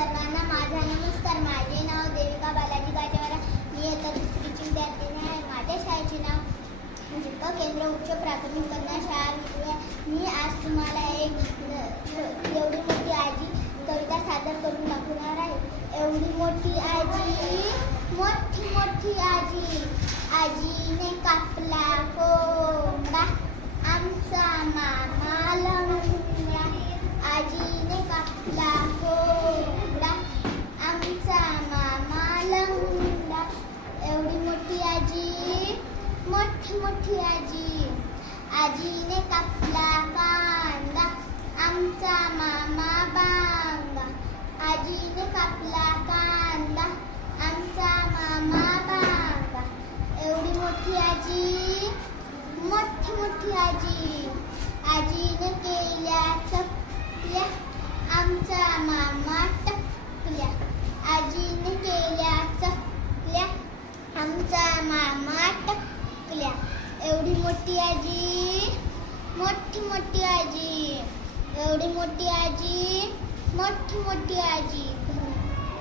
सर्वांना माझा नमस्कार. माझे नाव देविका बालाजी गाजेवाला. मी आता दुसरीची विद्यार्थिनी आहे. माझ्या शाळेचे नाव जिल्हा केंद्र उच्च प्राथमिक कन्या शाळा. मी आज तुम्हाला एक एवढी मोठी आजी कविता सादर करून दाखवणार आहे. एवढी मोठी आजी, मोठी मोठी आजी, आजीने कापला कोंबडा, आमचा मामा लंगडा. आजीने कापला कोंबडा, आमचा मामा लंगडा. एवढी मोठी आजी, मोठी मोठी आजी, आजीने कापला कांदा, आमचा मामा बांगा. आजीने कापला कांदा, आमचा मामा बांगा. एवढी मोठी आजी, मोठी मोठी आजी, आजीने केल्या चकल्या, आमचा मामा टकल्या. आजीने केल्या चकल्या, आमचा मामा टकल्या. एवढी मोठी आजी, मोठी मोठी आजी, एवढी मोठी आजी, मोठी मोठी आजी,